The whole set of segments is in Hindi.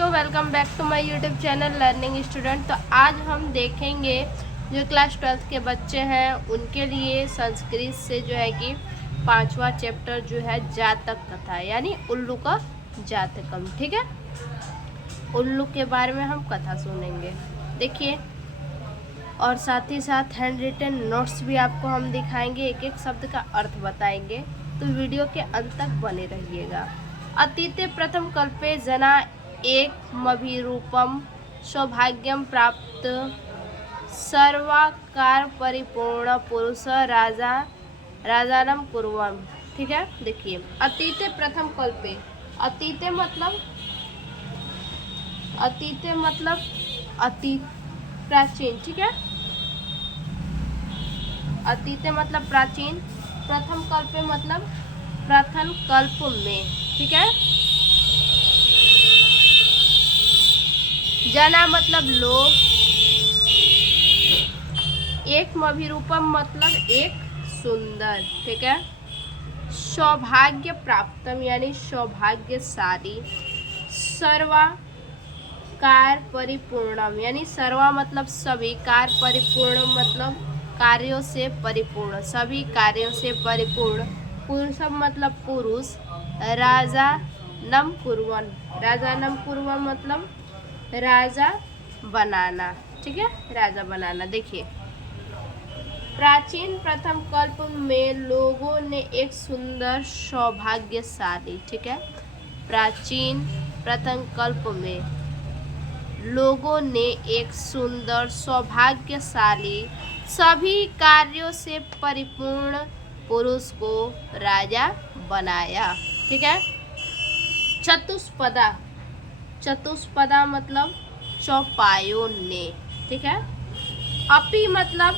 बच्चों, welcome back to my YouTube channel learning student. तो आज हम देखेंगे जो क्लास 12th के बच्चे हैं उनके लिए संस्कृत से जो है कि 5वां चैप्टर जो है जातक कथा यानी उल्लू का जातकम। ठीक है, उल्लू के बारे में हम कथा सुनेंगे, देखिए। और साथ ही साथ हैंड रिटन नोट्स भी आपको हम दिखाएंगे, एक एक शब्द का अर्थ बताएंगे। तो वीडियो के अंत तक बने रहिएगा। अतीते प्रथम कल्पे जना एकमभिरूपम सौभाग्यम प्राप्त सर्वाकार परिपूर्ण पुरुष राजानम कुर्वन्। ठीक है, देखिए अतीते प्रथम कल्पे, अतीते मतलब अतीत प्राचीन। ठीक है, अतीते मतलब प्राचीन, प्रथम कल्पे मतलब प्रथम कल्प में। ठीक है, जना मतलब लोग, एक अभिरूपम मतलब एक सुंदर। ठीक है, सौभाग्य प्राप्तम यानी सौभाग्यशाली, सर्वाकार परिपूर्णम यानी सर्वा मतलब सभी, कार परिपूर्ण मतलब कार्यों से परिपूर्ण, सभी कार्यों से परिपूर्ण, पुरुषम मतलब पुरुष, राजा नम कुर्वन्, राजा नम कुर्वन् मतलब राजा बनाना। ठीक है, राजा बनाना। देखिए प्राचीन प्रथम कल्प में लोगों ने एक सुंदर सौभाग्यशाली, ठीक है, प्राचीन प्रथम कल्प में लोगों ने एक सुंदर सौभाग्यशाली, सभी कार्यों से परिपूर्ण पुरुष को राजा बनाया। ठीक है, चतुष्पदा, चतुष्पदा मतलब चौपायों ने। ठीक है, अपि मतलब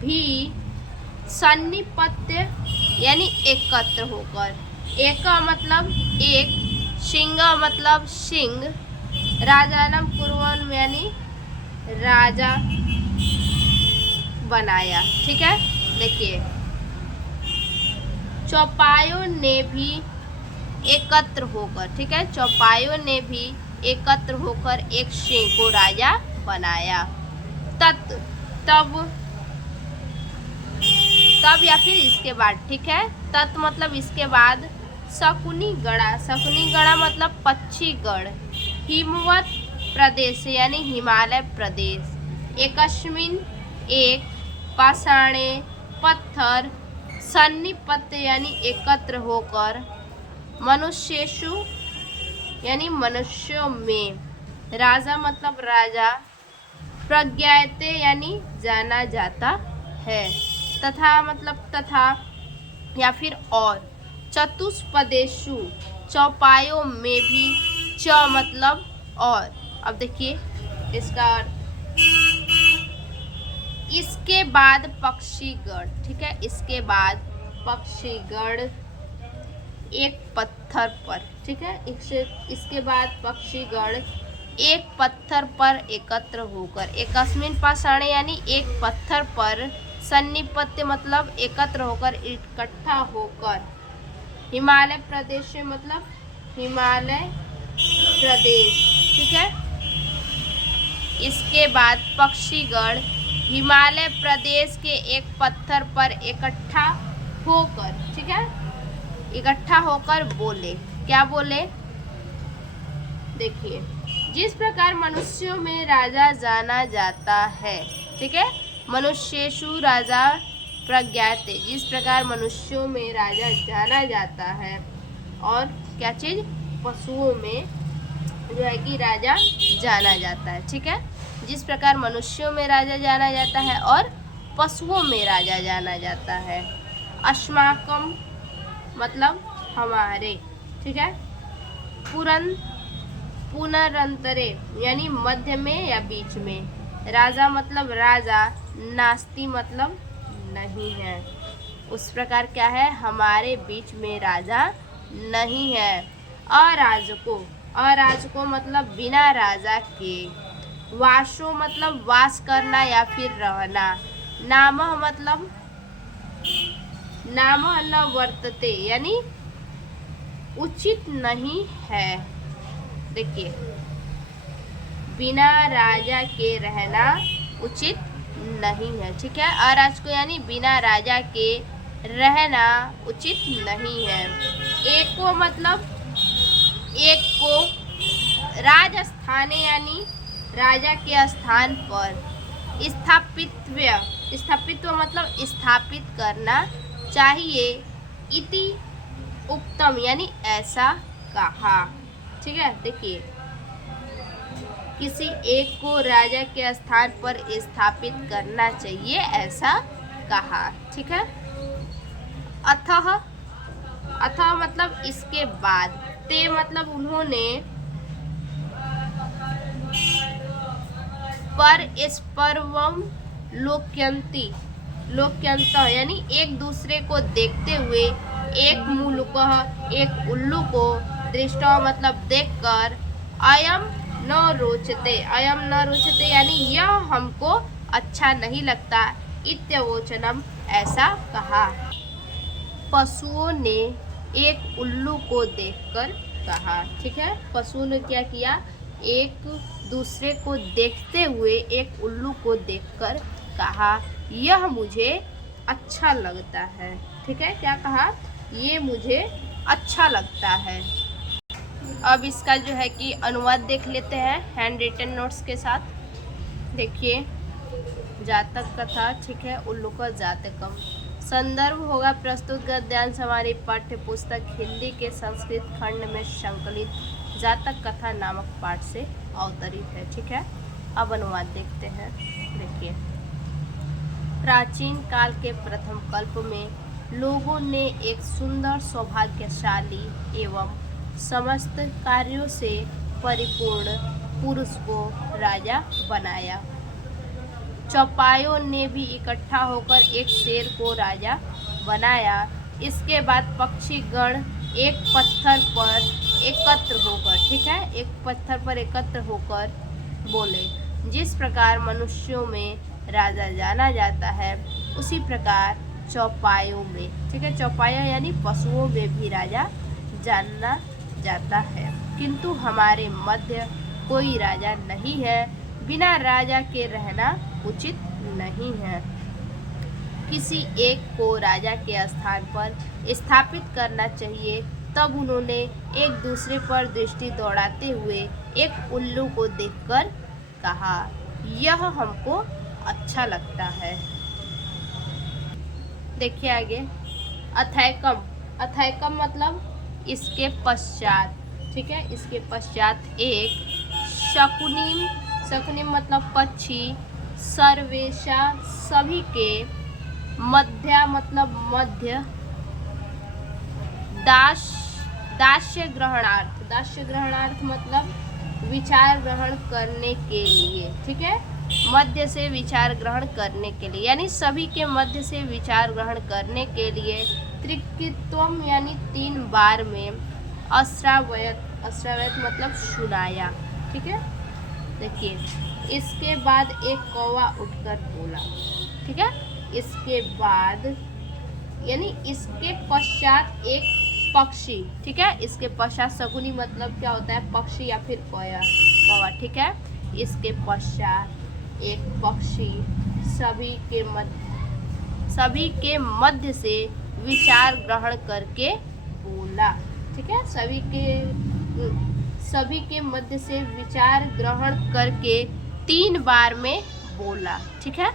भी, सन्निपत्य यानी एकत्र होकर, एका मतलब एक, सिंह मतलब सिंह, राजानम कुर्वन् यानी राजा बनाया। ठीक है, देखिए चौपायों ने भी एकत्र होकर, ठीक है, चौपायों ने भी एकत्र होकर एक सिंह को राजा बनाया। तब या फिर इसके बाद। ठीक है, तत् मतलब इसके बाद, शकुनी गढ़ा, शकुनी गढ़ा मतलब पक्षीगढ़, हिमवत प्रदेश यानी हिमालय प्रदेश, एकस्मिन एक, पाषाणे पत्थर, सन्निपत्य यानी एकत्र होकर, मनुष्येषु यानी मनुष्यों में, राजा मतलब राजा, प्रज्ञायते यानी जाना जाता है, तथा मतलब तथा या फिर और, चतुष्पदेषु चौपायों में भी, च मतलब और। अब देखिए इसका अर्थ, इसके बाद पक्षीगढ़। ठीक है, इसके बाद पक्षीगढ़ एक पत्थर पर। ठीक है, इसके बाद पक्षीगढ़ एक पत्थर पर एकत्र होकर, एकस्मिन पाषाणे यानी एक पत्थर पर, सन्निपत्य मतलब एकत्र होकर, इकट्ठा होकर, हिमालय प्रदेश मतलब हिमालय प्रदेश। ठीक है, इसके बाद पक्षीगढ़ हिमालय प्रदेश के एक पत्थर पर इकट्ठा होकर, ठीक है, इकट्ठा होकर बोले। क्या बोले, देखिए जिस प्रकार मनुष्यों में राजा जाना जाता है, ठीक है, मनुष्येषु राजा प्रज्ञाते, जिस प्रकार मनुष्यों में राजा जाना जाता है, और क्या चीज, पशुओं में जो है कि राजा जाना जाता है। ठीक है, जिस प्रकार मनुष्यों में राजा जाना जाता है और पशुओं में राजा जाना जाता है। अस्माकम मतलब हमारे। ठीक है, पुनरंतरे यानी मध्य में या बीच में, राजा मतलब राजा, नास्ति मतलब नहीं है, उस प्रकार क्या है, हमारे बीच में राजा नहीं है। अराजको मतलब बिना राजा के, वासो मतलब वास करना या फिर रहना, नामः मतलब नामः न वर्तते यानी उचित नहीं है, देखिए, बिना राजा के रहना उचित नहीं है। ठीक है, अराज को यानी बिना राजा के रहना उचित नहीं है। एको मतलब एक को, राजस्थाने यानी राजा के स्थान पर, स्थापित्व मतलब स्थापित करना चाहिए, इति उक्तम यानी ऐसा कहा। ठीक है, देखिए, किसी एक को राजा के स्थान पर स्थापित करना चाहिए ऐसा कहा। ठीक है, अतः मतलब इसके बाद, ते मतलब उन्होंने, परस्परम लोक्यंत यानी एक दूसरे को देखते हुए, एक मुलुकः एक उल्लू को, दृष्टा मतलब देखकर, अयम न रोचते यानी यह हमको अच्छा नहीं लगता, इत्यवोचनम ऐसा कहा। पशुओं ने एक उल्लू को देखकर कहा। ठीक है, पशुओं ने क्या किया, एक दूसरे को देखते हुए एक उल्लू को देखकर कहा, यह मुझे अच्छा लगता है। ठीक है, क्या कहा, ये मुझे अच्छा लगता है। अब इसका जो है कि अनुवाद देख लेते हैं हैंड रिटन नोट्स के साथ। देखिए, जातक कथा, ठीक है, उल्लू का जातकम। संदर्भ होगा प्रस्तुत गद्यांश हमारी पाठ्य पुस्तक हिंदी के संस्कृत खंड में संकलित जातक कथा नामक पाठ से अवतरित है। ठीक है, अब अनुवाद देखते हैं। देखिए, प्राचीन काल के प्रथम कल्प में लोगों ने एक सुंदर, सौभाग्यशाली एवं समस्त कार्यों से परिपूर्ण पुरुष को राजा बनाया। चौपायों ने भी इकट्ठा होकर एक शेर को राजा बनाया। इसके बाद पक्षी गण एक पत्थर पर एकत्र होकर, ठीक है, एक पत्थर पर एकत्र होकर बोले, जिस प्रकार मनुष्यों में राजा जाना जाता है उसी प्रकार चौपायों में, ठीक है, चौपाया यानी पशुओं में भी राजा जाना जाता है, किंतु हमारे मध्य कोई राजा नहीं है, बिना राजा के रहना उचित नहीं है। किसी एक को राजा के स्थान पर स्थापित करना चाहिए। तब उन्होंने एक दूसरे पर दृष्टि दौड़ाते हुए एक उल्लू को देखकर कहा, यह हमको अच्छा लगता है। देखिए आगे, अथैकम, अथैकम मतलब इसके पश्चात, ठीक है, इसके पश्चात एक शकुनिम, शकुनिम मतलब पक्षी, सर्वेशा सभी के, मध्या मतलब मध्य, दास्य ग्रहणार्थ, दास्य ग्रहणार्थ मतलब विचार ग्रहण करने के लिए, ठीक है, मध्य से विचार ग्रहण करने के लिए, यानी सभी के मध्य से विचार ग्रहण करने के लिए, त्रिकित्वम यानी 3 बार में, अश्रावयत, अश्रावयत मतलब सुनाया, ठीक है। देखिए, इसके बाद एक कौवा उठकर बोला, ठीक है, इसके बाद यानी इसके पश्चात एक पक्षी, ठीक है, इसके पश्चात शकुनी मतलब क्या होता है, पक्षी या फिर कौवा, ठीक है, इसके पश्चात एक पक्षी सभी के मध्य से विचार ग्रहण करके बोला, ठीक है, सभी के मध्य से विचार ग्रहण करके 3 बार में बोला, ठीक है।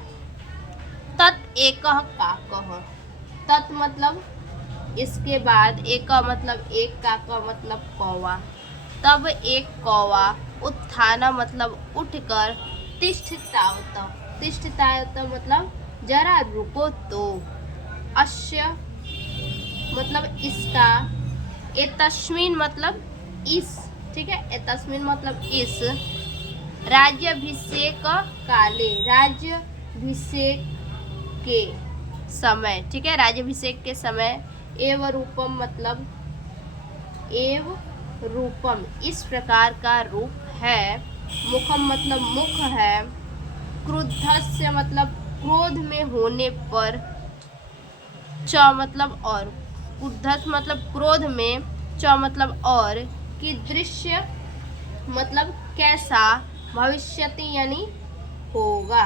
तत् एकः काकः, तत् मतलब इसके बाद, एक मतलब एक, काका मतलब कौवा, तब एक कौवा, उत्थान मतलब उठकर, तिष्ठतावत, तिष्ठतावत मतलब जरा रुको तो, अस्य मतलब इसका, एतस्मिन मतलब इस, ठीक है, एतस्मिन मतलब इस, राज्याभिषेक काले, राज्याभिषेक के समय, ठीक है, राज्याभिषेक के समय, एव रूपम मतलब एव रूपम इस प्रकार का रूप है, मुखम मतलब मुख है, क्रुद्धस्य मतलब क्रोध में होने पर, च मतलब और, क्रुद्धस मतलब क्रोध में, च मतलब और, कीदृश्य मतलब कैसा, भविष्यति यानी होगा।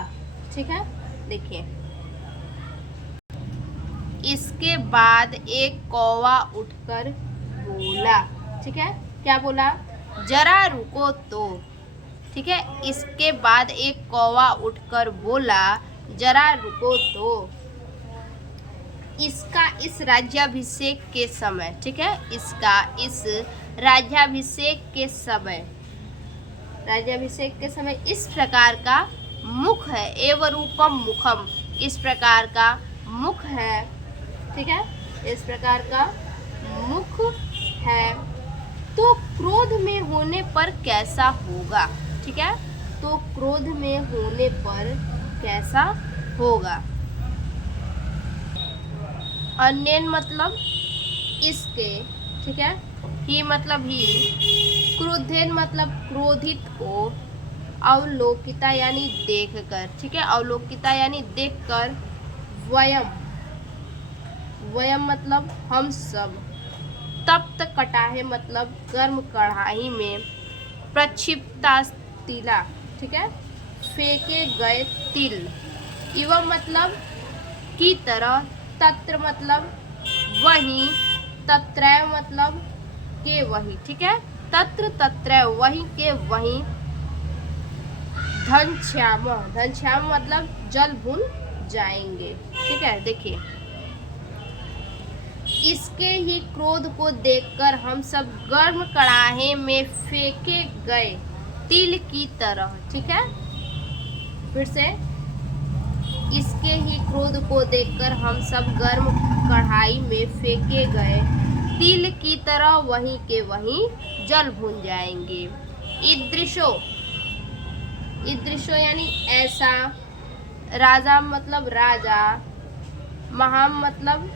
ठीक है, देखिए। इसके बाद एक कौवा उठकर बोला। ठीक है, क्या बोला? जरा रुको तो। ठीक है, इसके बाद एक कौवा उठकर बोला, जरा रुको तो। इसका इस राज्याभिषेक के समय, ठीक है, इसका इस राज्याभिषेक के समय, राज्याभिषेक के समय इस प्रकार का मुख है। एव रूपम मुखम, इस प्रकार का मुख है। ठीक है, इस प्रकार का मुख है, तो क्रोध में होने पर कैसा होगा? ठीक है, तो क्रोध में होने पर कैसा होगा? अन्यन मतलब इसके। ठीक है, ही मतलब ही, क्रोधेन मतलब क्रोधित को, अवलोकिता यानी देखकर। ठीक है, अवलोकिता यानी देखकर, वयम, वयम मतलब हम सब, तप्त कटाहे मतलब गर्म कढ़ाई में, प्रक्षिप्ता तिला, ठीक है, फेंके गए तिल, एवं मतलब की तरह, तत्र मतलब वही, तत्रैव मतलब के वही। ठीक है, तत्र तत्रैव वही के वही, घनश्याम, घनश्याम मतलब जल भून जाएंगे। ठीक है, देखिए। इसके ही क्रोध को देखकर हम सब गर्म कड़ाहे में फेंके गए तिल की तरह। ठीक है, फिर से। इसके ही क्रोध को देखकर हम सब गर्म कढ़ाई में फेंके गए तिल की तरह, वहीं के वहीं जल भून जाएंगे। ईदृशो, ईदृशो यानी ऐसा, राजा मतलब राजा, महाम मतलब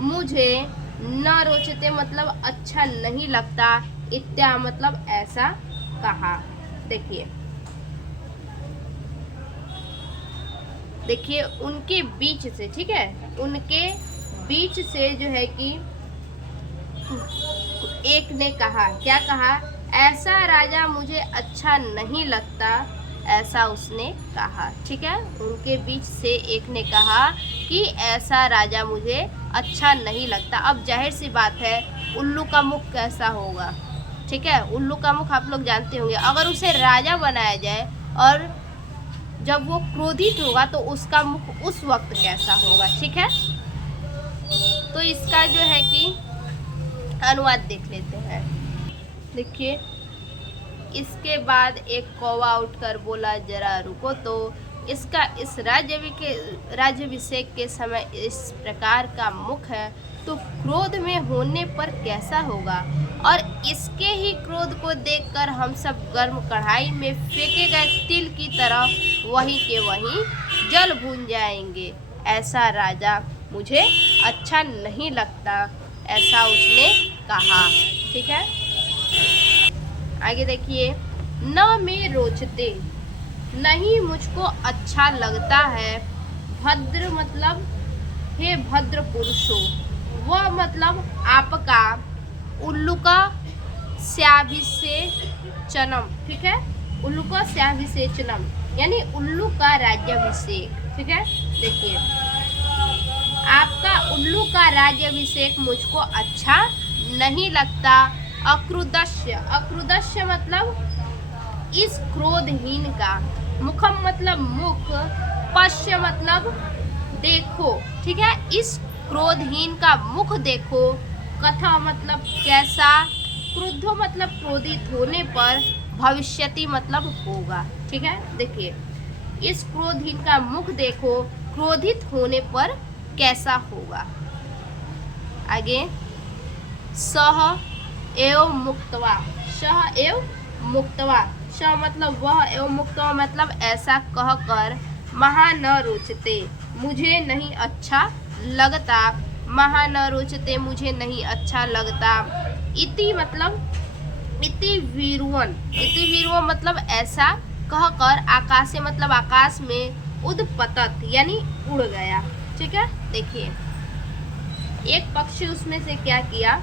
मुझे, न रोचते मतलब अच्छा नहीं लगता, इत्या मतलब ऐसा कहा। देखिए, देखिए उनके बीच से, ठीक है, उनके बीच से जो है कि एक ने कहा, क्या कहा? ऐसा राजा मुझे अच्छा नहीं लगता, ऐसा उसने कहा। ठीक है, उनके बीच से एक ने कहा कि ऐसा राजा मुझे अच्छा नहीं लगता। अब जाहिर सी बात है, उल्लू का मुख कैसा होगा? ठीक है, उल्लू का मुख आप लोग जानते होंगे। अगर उसे राजा बनाया जाए और जब वो क्रोधित होगा तो उसका मुख उस वक्त कैसा होगा? ठीक है, तो इसका जो है कि अनुवाद देख लेते हैं। देखिए, इसके बाद एक कौवा उठकर बोला, जरा रुको तो। इसका इस राज्याभिषेक के समय इस प्रकार का मुख है, तो क्रोध में होने पर कैसा होगा? और इसके ही क्रोध को देखकर हम सब गर्म कढ़ाई में फेंके गए तिल की तरह, वहीं के वहीं जल भून जाएंगे। ऐसा राजा मुझे अच्छा नहीं लगता, ऐसा उसने कहा। ठीक है, आगे देखिए। न में रोचते, नहीं मुझको अच्छा लगता है। भद्र मतलब हे भद्र पुरुषो, वह मतलब आपका, उल्लू का स्याभिषेचनम। ठीक है, उल्लू का स्याभिषेचनम यानी उल्लू का राज्याभिषेक। ठीक है, देखिए, आपका उल्लू का राज्याभिषेक मुझको अच्छा नहीं लगता। अक्रुदस्य, अक्रुदस्य मतलब इस क्रोधहीन का, मुखम मतलब मुख, पश्य मतलब देखो। ठीक है, इस क्रोधहीन का मुख देखो। कथा मतलब कैसा, क्रुद्धो मतलब क्रोधित होने पर, भविष्यति मतलब होगा। ठीक है, देखिए, इस क्रोधहीन का मुख देखो, क्रोधित होने पर कैसा होगा। आगे, सह एवं मुक्तवा, सह एवं मुक्तवा, स मतलब वह, एवं मुक्तवा मतलब ऐसा कहकर, महा न रोचते मुझे नहीं अच्छा लगता, महा न रोचते मुझे नहीं अच्छा लगता। इति मतलब इति वीरुवन, इति वीरुवन मतलब ऐसा कहकर, आकाशे मतलब आकाश में, उदपतत यानी उड़ गया। ठीक है, देखिए, एक पक्षी उसमें से क्या किया,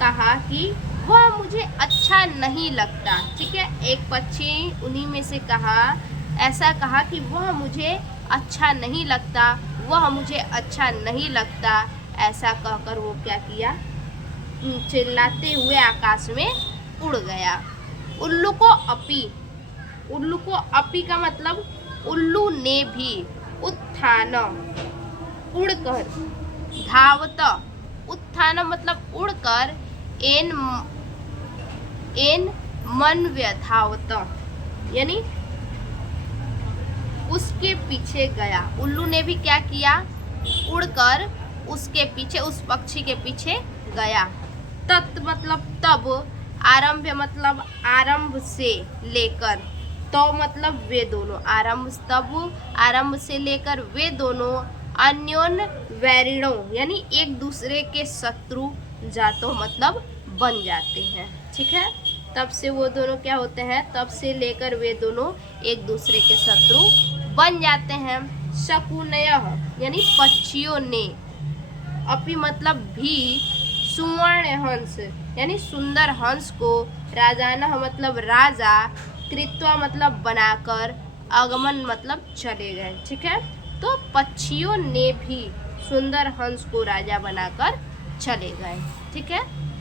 कहा कि वह मुझे अच्छा नहीं लगता। ठीक है, एक पक्षी उन्हीं में से कहा, ऐसा कहा कि वह मुझे अच्छा नहीं लगता, वह मुझे अच्छा नहीं लगता। ऐसा कहकर वो क्या किया, चिल्लाते हुए आकाश में उड़ गया। उल्लू को अपी, उल्लू को अपी का मतलब उल्लू ने भी, उत्थान उड़कर, धावत, उत्थान मतलब उड़कर, एन एन मनव्य धावत यानी उसके पीछे गया। उल्लू ने भी क्या किया, उड़कर उसके पीछे, उस पक्षी के पीछे गया। तत् मतलब तब, आरंभ मतलब आरंभ से लेकर, तो मतलब वे दोनों, आरंभ तब, आरंभ से लेकर वे दोनों, अन्योन वैरिणों यानी एक दूसरे के शत्रु जातो मतलब बन जाते हैं। ठीक है, तब से वो दोनों क्या होते हैं, तब से लेकर वे दोनों एक दूसरे के शत्रु बन जाते हैं। शकुनयः यानी पक्षियों ने, अपि मतलब भी, सुवर्ण हंस यानी सुंदर हंस को, राजानः मतलब राजा, कृत्वा मतलब बनाकर, आगमन मतलब चले गए। ठीक है, तो पक्षियों ने भी सुंदर हंस को राजा बनाकर चले गए। ठीक है,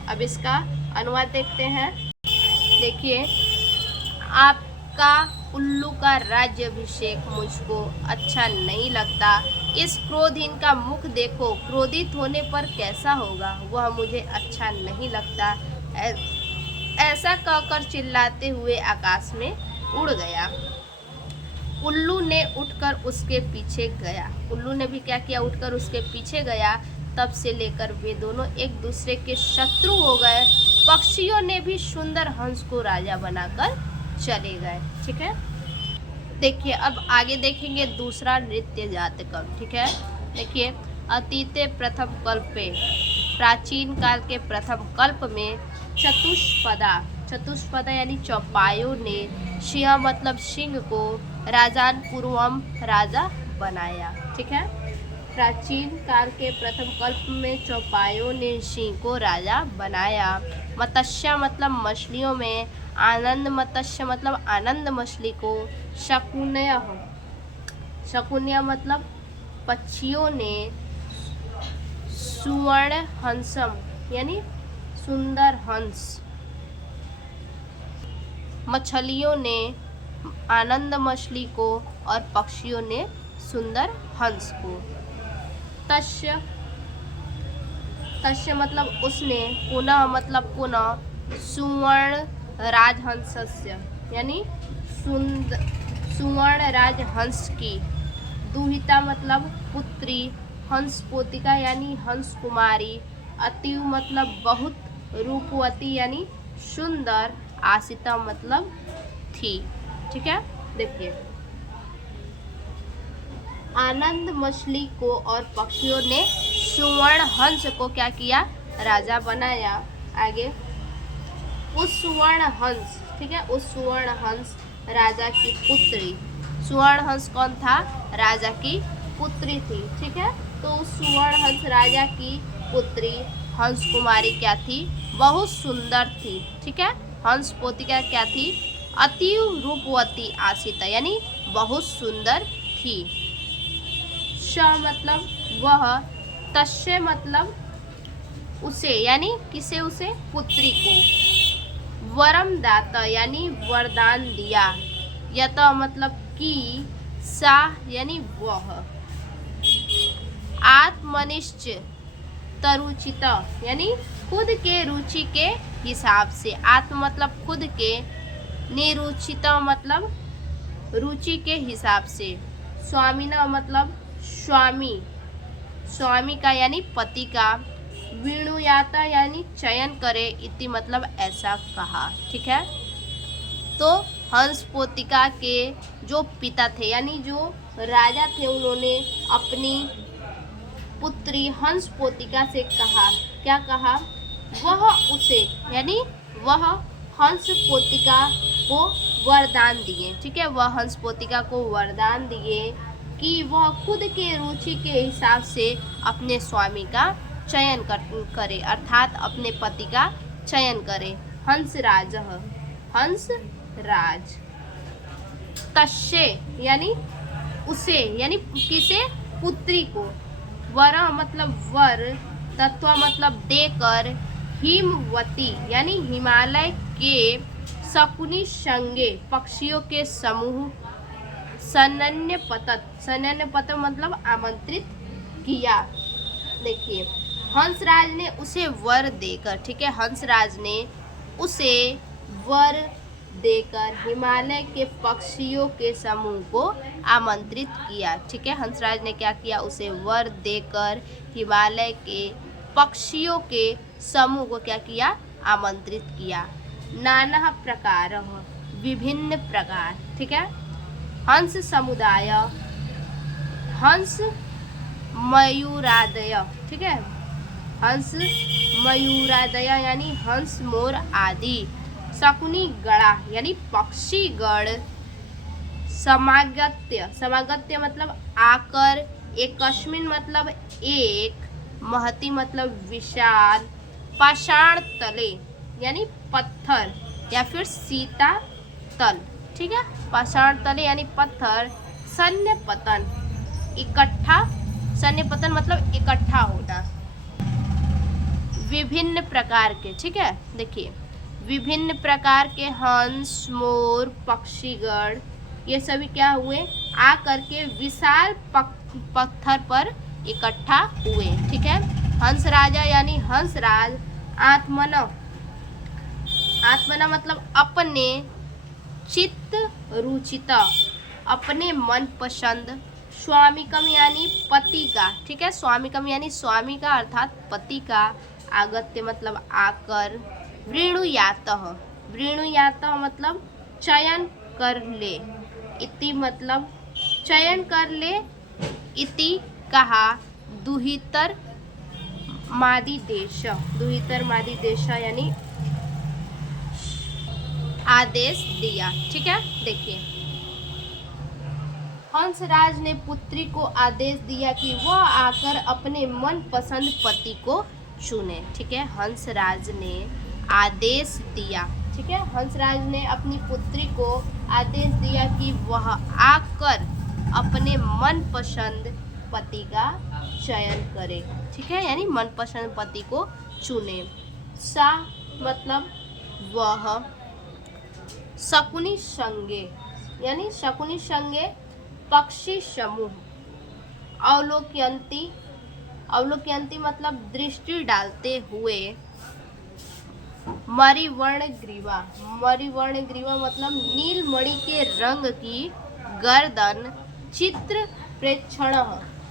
अब इसका अनुवाद देखते हैं। देखिए, आपका उल्लू का राज्याभिषेक मुझको अच्छा नहीं लगता। इस क्रोधहीन का मुख देखो, क्रोधित होने पर कैसा होगा, वह मुझे अच्छा नहीं लगता। ऐसा कहकर चिल्लाते हुए आकाश में उड़ गया। उल्लू ने उठकर उसके पीछे गया, उल्लू ने भी क्या किया, उठकर उसके पीछे गया। तब से लेकर वे दोनों एक दूसरे के शत्रु हो गए। पक्षियों ने भी सुंदर हंस को राजा बनाकर चले गए। ठीक है, देखिए अब आगे देखेंगे दूसरा नृत्य जातकम। ठीक है, देखिए, अतीते प्रथम कल्पे, प्राचीन काल के प्रथम कल्प में, चतुष्पदा, चतुष्पदा यानी चौपायों ने, सिंह मतलब सिंह को, राजान पूर्वम राजा बनाया। ठीक है, प्राचीन काल के प्रथम कल्प में चौपायों ने सिंह को राजा बनाया। मत्स्य मतलब मछलियों में, आनंद मत्स्य मतलब आनंद मछली को, शकुनय, शकुन्य मतलब पक्षियों ने, सुवर्ण हंसम यानी सुंदर हंस, मछलियों ने आनंद मछली को और पक्षियों ने सुंदर हंस को। तस्य, तस्य मतलब उसने, पुनः मतलब पुनः, सुवर्ण राजहंसस्य यानी सुवर्ण राजहंस की, दुहिता मतलब पुत्री, हंस पोतिका यानी हंस कुमारी, अतीव मतलब बहुत, रूपवती यानी सुंदर, आसिता मतलब थी। ठीक है, देखिए, आनंद मछली को और पक्षियों ने सुवर्ण हंस को क्या किया, राजा बनाया। आगे, उस सुवर्ण हंस, ठीक है, उस सुवर्ण हंस राजा की पुत्री, सुवर्ण हंस कौन था, राजा की पुत्री थी। ठीक है, तो उस सुवर्ण हंस राजा की पुत्री हंस कुमारी क्या थी, बहुत सुंदर थी। ठीक है, हंस पोतिका क्या थी, अति रूपवती आसिता यानी बहुत सुंदर थी। श मतलब वह, तस्य मतलब उसे यानी किसे, उसे, पुत्री को, वरम दाता यानी वरदान दिया, यत मतलब कि, सा यानी वह, आत्मनिश्च तरुचित यानी खुद के रुचि के हिसाब से, आत्म मतलब खुद के, निरुचित मतलब रुचि के हिसाब से, स्वामिना मतलब स्वामी, स्वामी का यानी पति का, विणुयाता यानी चयन करे, इति मतलब ऐसा कहा। ठीक है, तो हंस पोतिका के जो पिता थे यानी जो राजा थे, उन्होंने अपनी पुत्री हंस पोतिका से कहा, क्या कहा, वह उसे यानी वह हंस पोतिका को वरदान दिए। ठीक है, वह हंस पोतिका को वरदान दिए कि वह खुद के रुचि के हिसाब से अपने स्वामी का चयन करे, अर्थात अपने पति का चयन करे। हंसराज, हंस राज। तस्ये यानी उसे, यानी किसे, पुत्री को। वर मतलब वर, तत्व मतलब देकर, हिमवती यानी हिमालय के, शकुनी संगे पक्षियों के समूह, सनन्य पतन मतलब आमंत्रित किया। देखिए हंसराज ने उसे वर देकर, ठीक है, हंसराज ने उसे वर देकर हिमालय के पक्षियों के समूह को आमंत्रित किया। ठीक है, हंसराज ने क्या किया, उसे वर देकर हिमालय के पक्षियों के समूह को क्या किया, आमंत्रित किया। नाना प्रकार, विभिन्न प्रकार, ठीक है। हंस समुदाय, हंस मयूरादय, ठीक है, हंस मयूरादय यानी हंस मोर आदि। शकुनी गणा यानी पक्षीगण। समागत्य, समागत्य मतलब आकर। एकस्मिन मतलब एक। महती मतलब विशाल। पाषाण तले यानी पत्थर या फिर सीता तल, ठीक है, पाषाण तले यानी पत्थर। सैन्य पतन, इकट्ठा, सैन्य पतन मतलब इकट्ठा होना। विभिन्न प्रकार के, ठीक है, देखिए विभिन्न प्रकार के हंस, मोर, पक्षीगण ये सभी क्या हुए, आकर के विशाल पत्थर पर इकट्ठा हुए। ठीक है, हंस राजा यानी हंसराज। आत्मना, आत्मना मतलब अपने। चित्त रुचिता, अपने मन पसंद। स्वामिकम यानी पति का, ठीक है, स्वामिकम यानी स्वामी का अर्थात पति का। आगत्य मतलब आकर। वृणुयातः, वृणुयातः मतलब चयन कर ले। इति मतलब चयन कर ले। इति कहा। दुहितर मादि देश, दुहितर मादि देश यानी आदेश दिया। ठीक है, देखिए हंसराज ने पुत्री को आदेश दिया कि वह आकर अपने मन पसंद पति को चुने। ठीक है, हंसराज ने आदेश दिया। ठीक है, हंसराज ने अपनी पुत्री को आदेश दिया कि वह आकर अपने मनपसंद पति का चयन करे। ठीक है, यानी मनपसंद पति को चुने। सा मतलब वह। शकुनी संगे यानी शकुनी संगे पक्षी समूह। अवलोकयंती, अवलोकयंती मतलब दृष्टि डालते हुए। मणिवर्ण ग्रीवा, मणिवर्ण ग्रीवा मतलब नीलमणि के रंग की गर्दन। चित्र प्रेक्षण,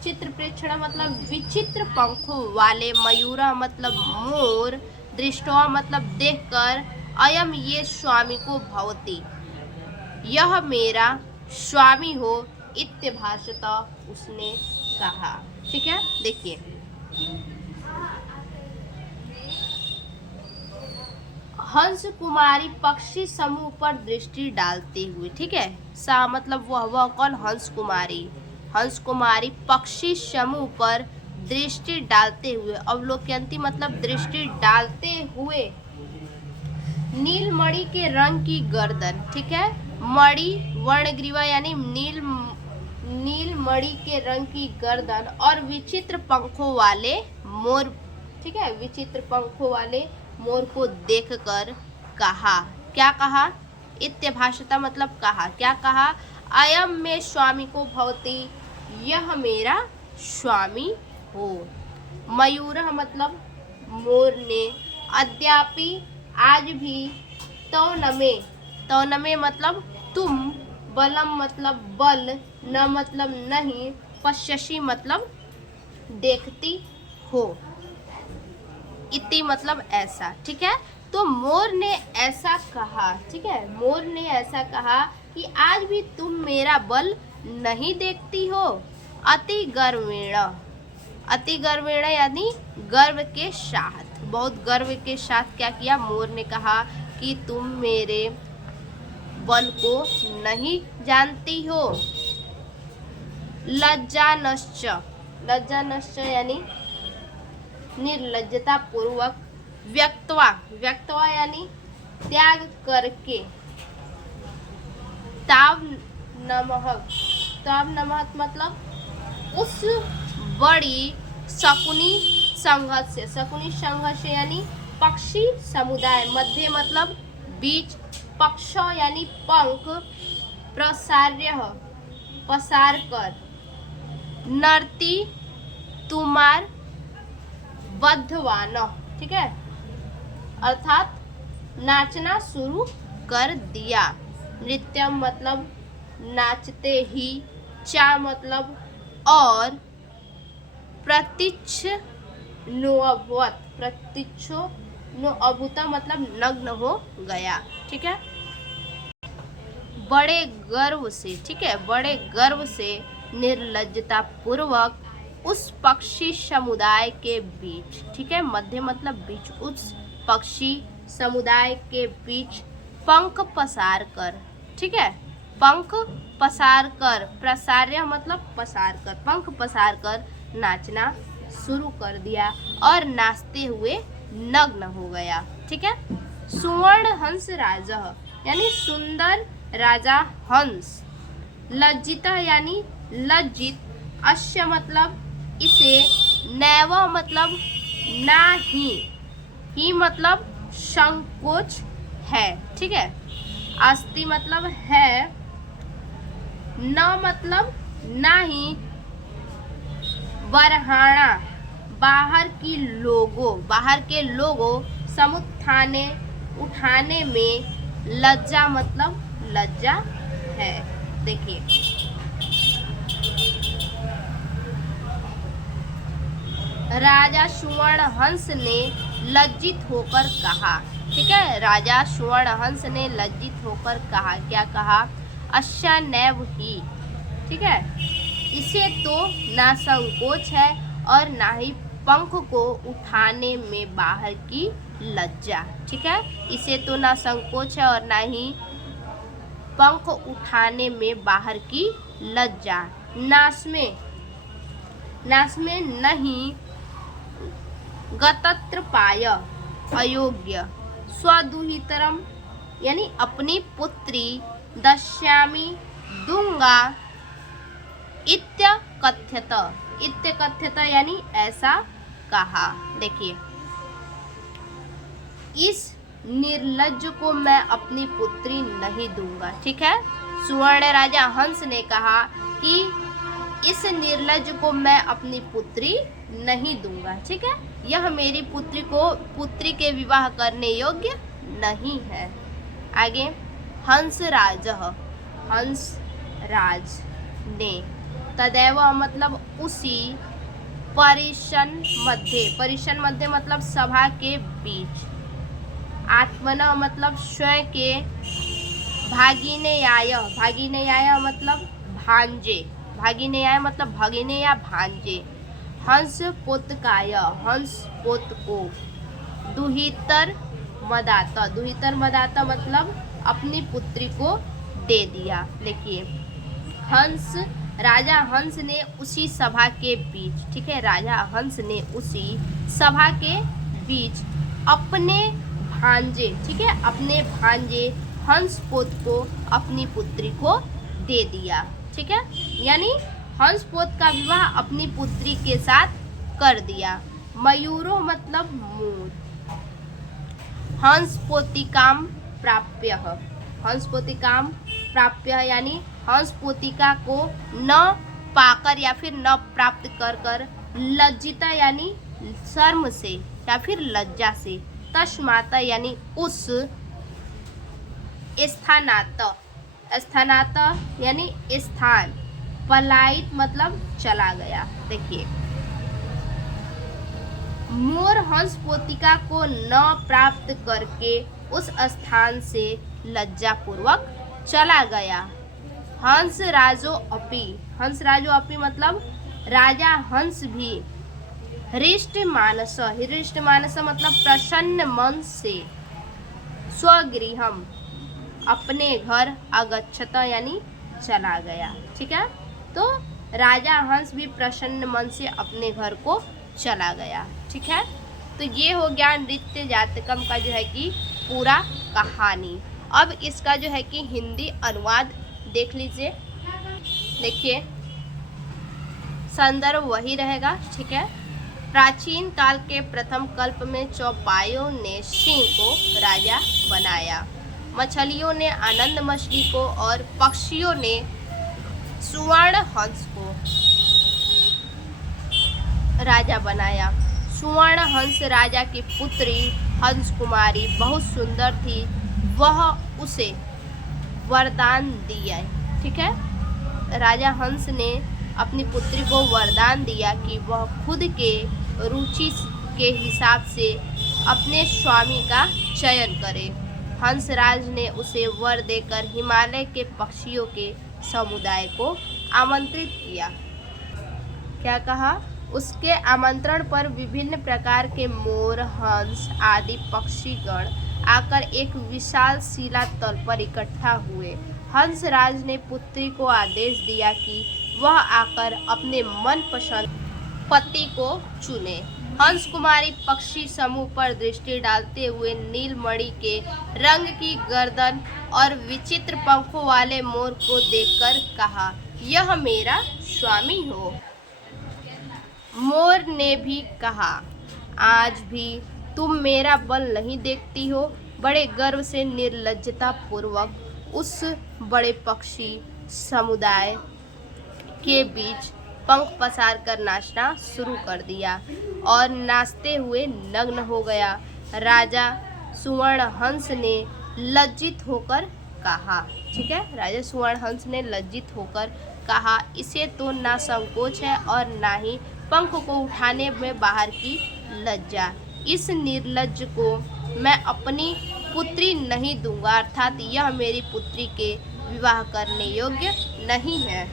चित्र प्रेक्षण मतलब विचित्र पंखों वाले। मयूरा मतलब मोर। दृष्टवा मतलब देखकर। अयम ये स्वामी को भवती, यह मेरा स्वामी हो। इत्यभाषत उसने कहा। ठीक है, देखिए हंस कुमारी पक्षी समूह पर दृष्टि डालते हुए। ठीक है, सा मतलब वह कौन, हंस कुमारी। हंस कुमारी पक्षी समूह पर दृष्टि डालते हुए। अवलोकयंती मतलब दृष्टि डालते हुए। नीलमणि के रंग की गर्दन, ठीक है, मणि वर्णग्रीवा यानी नीलमणि के रंग की गर्दन और विचित्र पंखों वाले मोर। ठीक है, विचित्र पंखों वाले मोर को देखकर कहा। क्या कहा, इत्यभाषता मतलब कहा। क्या कहा, अयम में स्वामी को भवती, यह मेरा स्वामी हो। मयूर मतलब मोर ने। अद्यापि आज भी। तौनमे, तौनमे मतलब तुम। बलम मतलब बल। न मतलब नहीं। पश्यसी मतलब देखती हो। इति मतलब ऐसा। ठीक है, तो मोर ने ऐसा कहा। ठीक है, मोर ने ऐसा कहा कि आज भी तुम मेरा बल नहीं देखती हो। अति गर्वेण, अति गर्वेण यानी गर्व के साथ, बहुत गर्व के साथ क्या किया, मोर ने कहा कि तुम मेरे बल को नहीं जानती हो। लज्जानश्च, लज्जानश्च यानी निर्लज्जता पूर्वक व्यक्तवा, व्यक्तवा यानी त्याग करके। ताव नमहक, ताव नमहक मतलब उस बड़ी शकुनी संघर्ष से, शकुनी संघर्ष यानी पक्षी समुदाय, मध्य मतलब बीच, पक्ष यानी पंख, प्रसार्य पसार कर, नर्ती तुमार बद्धवान, ठीक है, अर्थात नाचना शुरू कर दिया। नृत्यम मतलब नाचते ही, चा मतलब और, प्रतीच्छ नोअभवत, प्रतीक्षो नोअभूत मतलब नग्न हो गया, ठीक है। बड़े गर्व से, ठीक है, बड़े गर्व से निर्लज्जता पूर्वक उस पक्षी समुदाय के बीच, ठीक है, मध्य मतलब बीच, उस पक्षी समुदाय के बीच पंख पसार कर, ठीक है, पंख पसार कर, प्रसार्य मतलब पसार कर, पंख पसार कर नाचना शुरू कर दिया और नाचते हुए नग्न हो गया, ठीक है। सुवर्ण हंस राजा यानी सुंदर राजा हंस, लज्जिता यानी लज्जित, अश्य मतलब इसे, नैव मतलब ही मतलब संकोच है, ठीक है, अस्ति मतलब है, न मतलब नहीं, बरहाना बाहर के लोगों, समुत्थाने उठाने में, लज्जा मतलब लज्जा है। देखिए राजा सुवर्ण हंस ने लज्जित होकर कहा, ठीक है, राजा सुवर्ण हंस ने लज्जित होकर कहा, क्या कहा, अश्या नैव ही, ठीक है, इसे तो ना संकोच है और ना ही पंख को उठाने में बाहर की लज्जा, ठीक है, इसे तो ना संकोच है और ना ही पंख उठाने में बाहर की लज्जा। नाश में नहीं, गतत्र पाय अयोग्य, स्वदुहितरम यानी अपनी पुत्री, दश्यामी दूंगा, इत्य कथ्यत यानी ऐसा कहा। देखिए इस निर्लज्ज को मैं अपनी पुत्री नहीं दूंगा, ठीक है, सुवर्ण राजा हंस ने कहा कि इस निर्लज्ज को मैं अपनी पुत्री नहीं दूंगा, ठीक है, यह मेरी पुत्री के विवाह करने योग्य नहीं है। आगे हंस राज ने, तदैव मतलब उसी, परिशन मध्य मतलब सभा के बीच, आत्मना मतलब स्वयं के, भागिनेयाय मतलब भांजे, भागिनेयाय मतलब भगिने या भांजे, हंस पोतकाय हंस पोत को, दुहितर मदाता मतलब अपनी पुत्री को दे दिया। देखिए राजा हंस ने उसी सभा के बीच, ठीक है, राजा हंस ने उसी सभा के बीच अपने भांजे, ठीक है, अपने भांजे हंसपोत को अपनी पुत्री को दे दिया, ठीक है, यानी हंसपोत का विवाह अपनी पुत्री के साथ कर दिया। मयूरो मतलब मोर, हंसपोतिकाम प्राप्य यानी हंसपोतिका को न पाकर या फिर न प्राप्त कर लज्जिता यानी शर्म से या फिर लज्जा से, तस्मात यानी उस, स्थानात यानी स्थान, पलायित मतलब चला गया। देखिए मोर हंस पोतिका को न प्राप्त करके उस स्थान से लज्जापूर्वक चला गया। हंस राजो अपि मतलब राजा हंस भी, हृष्ट मानस मतलब प्रसन्न मन से, स्वगृहम अपने घर, अगच्छत यानी चला गया, ठीक है, तो राजा हंस भी प्रसन्न मन से अपने घर को चला गया, ठीक है। तो ये हो गया नृत्य जातकम का जो है कि पूरा कहानी। अब इसका जो है कि हिंदी अनुवाद देख लीजिए। देखिए संदर्भ वही रहेगा, ठीक है। प्राचीन काल के प्रथम कल्प में चौपाइयों ने सिंह को राजा बनाया, मछलियों ने आनंद मछली को और पक्षियों ने सुवर्ण हंस को राजा बनाया। सुवर्ण हंस राजा की पुत्री हंस कुमारी बहुत सुंदर थी, वह उसे वरदान दिया, ठीक है। राजा हंस ने अपनी पुत्री को वरदान दिया कि वह खुद के रुचि के हिसाब से अपने स्वामी का चयन करे। हंसराज ने उसे वर देकर हिमालय के पक्षियों के समुदाय को आमंत्रित किया। क्या कहा? उसके आमंत्रण पर विभिन्न प्रकार के मोर, हंस आदि पक्षीगण आकर एक विशाल शिला तल पर इकट्ठा हुए। हंसराज ने पुत्री को आदेश दिया कि वह आकर अपने मनपसंद पति को चुने। हंस कुमारी पक्षी समूह पर दृष्टि डालते हुए नीलमणि के रंग की गर्दन और विचित्र पंखों वाले मोर को देखकर कहा, यह मेरा स्वामी हो। मोर ने भी कहा, आज भी तुम मेरा बल नहीं देखती हो। बड़े गर्व से निर्लज्जता पूर्वक उस बड़े पक्षी समुदाय के बीच पंख पसार कर नाचना शुरू कर दिया और नाचते हुए नग्न हो गया। राजा सुवर्ण हंस ने लज्जित होकर कहा, ठीक है, राजा सुवर्ण हंस ने लज्जित होकर कहा, इसे तो ना संकोच है और ना ही पंख को उठाने में बाहर की लज्जा। इस निर्लज्ज को मैं अपनी पुत्री नहीं दूंगा, अर्थात यह मेरी पुत्री के विवाह करने योग्य नहीं है।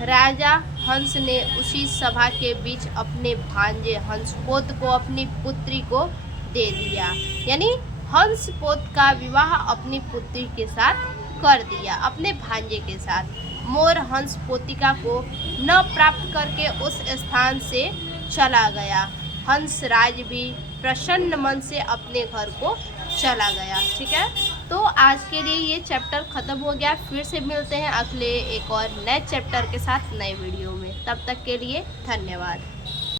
राजा हंस ने उसी सभा के बीच अपने भांजे हंसपोत को अपनी पुत्री को दे दिया, यानी हंसपोत का विवाह अपनी पुत्री के साथ कर दिया, अपने भांजे के साथ। मोर हंसपोतिका को न प्राप्त करके उस स्थान से चला गया। हंसराज भी प्रसन्न मन से अपने घर को चला गया, ठीक है। तो आज के लिए ये चैप्टर ख़त्म हो गया। फिर से मिलते हैं अगले एक और नए चैप्टर के साथ नए वीडियो में। तब तक के लिए धन्यवाद।